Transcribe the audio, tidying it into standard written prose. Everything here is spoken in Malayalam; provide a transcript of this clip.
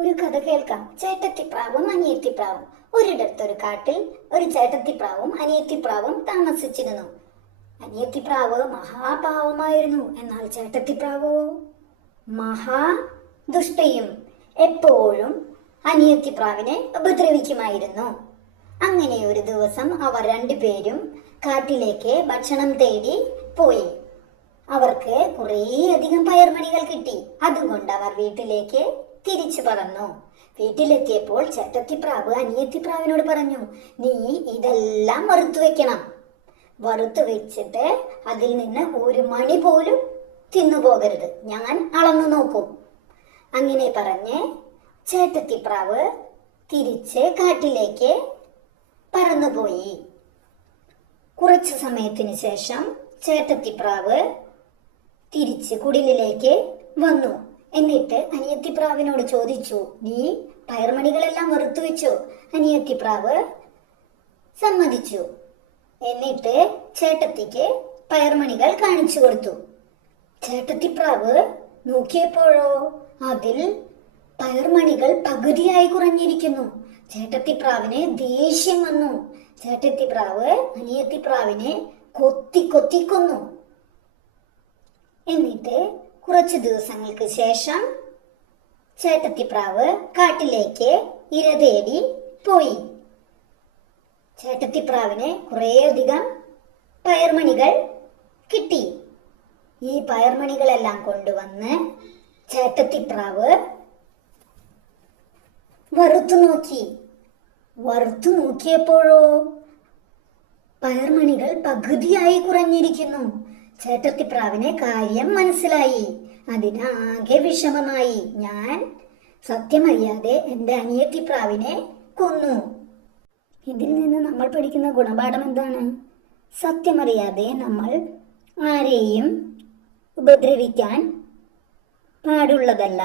ഒരു കഥ കേൾക്കാം. ചേട്ടത്തിപ്രാവും അനിയത്തിപ്രാവും. ഒരിടത്തൊരു കാട്ടിൽ ഒരു ചേട്ടത്തിപ്രാവും അനിയത്തിപ്രാവും താമസിച്ചിരുന്നു. അനിയത്തിപ്രാവ് മഹാപാവമായിരുന്നു. എന്നാൽ ചേട്ടത്തിപ്രാവോ മഹാദുഷ്ടയും. എപ്പോഴും അനിയത്തിപ്രാവിനെ ഉപദ്രവിക്കുമായിരുന്നു. അങ്ങനെ ഒരു ദിവസം അവർ രണ്ടുപേരും കാട്ടിലേക്ക് ഭക്ഷണം തേടി പോയി. അവർക്ക് കുറേയധികം പയർമണികൾ കിട്ടി. അതുകൊണ്ട് അവർ വീട്ടിലേക്ക് തിരിച്ചു പറന്നു. വീട്ടിലെത്തിയപ്പോൾ ചേട്ടത്തിപ്രാവ് അനിയത്തിപ്രാവിനോട് പറഞ്ഞു, നീ ഇതെല്ലാം വറുത്തു വെക്കണം. വറുത്തു വെച്ചിട്ട് അതിൽ നിന്ന് ഒരു മണി പോലും തിന്നുപോകരുത്. ഞാൻ അളന്നു നോക്കും. അങ്ങനെ പറഞ്ഞ് ചേട്ടത്തിപ്രാവ് തിരിച്ച് കാട്ടിലേക്ക് പറന്നുപോയി. കുറച്ചു സമയത്തിന് ശേഷം ചേട്ടത്തിപ്രാവ് തിരിച്ച് കുടിലിലേക്ക് വന്നു. എന്നിട്ട് അനിയത്തിപ്രാവിനോട് ചോദിച്ചു, നീ പയർമണികളെല്ലാം വറുത്തു വെച്ചോ? അനിയത്തിപ്രാവ് സമ്മതിച്ചു. എന്നിട്ട് ചേട്ടത്തിക്ക് പയർമണികൾ കാണിച്ചു കൊടുത്തു. ചേട്ടത്തിപ്രാവ് നോക്കിയപ്പോഴോ അതിൽ പയർമണികൾ പകുതിയായി കുറഞ്ഞിരിക്കുന്നു. ചേട്ടത്തിപ്രാവിന് ദേഷ്യം വന്നു. ചേട്ടത്തിപ്രാവ് അനിയത്തിപ്രാവിനെ കൊത്തി കൊത്തി കൊന്നു. എന്നിട്ട് കുറച്ചു ദിവസങ്ങൾക്ക് ശേഷം ചേട്ടത്തിപ്രാവ് കാട്ടിലേക്ക് ഇര തേടി പോയി. ചേട്ടത്തിപ്രാവിന് കുറേയധികം പയർമണികൾ കിട്ടി. ഈ പയർമണികളെല്ലാം കൊണ്ടുവന്ന് ചേട്ടത്തിപ്രാവ് വറുത്തു നോക്കി. വറുത്തു നോക്കിയപ്പോഴോ പയർമണികൾ പകുതിയായി കുറഞ്ഞിരിക്കുന്നു. ചേട്ടത്തിപ്രാവിന് കാര്യം മനസ്സിലായി. അതിനാകെ വിഷമമായി. ഞാൻ സത്യമറിയാതെ എൻ്റെ അനിയത്തിപ്രാവിനെ കൊന്നു. ഇതിൽ നിന്ന് നമ്മൾ പഠിക്കുന്ന ഗുണപാഠം എന്താണ്? സത്യമറിയാതെ നമ്മൾ ആരെയും ഉപദ്രവിക്കാൻ പാടുള്ളതല്ല.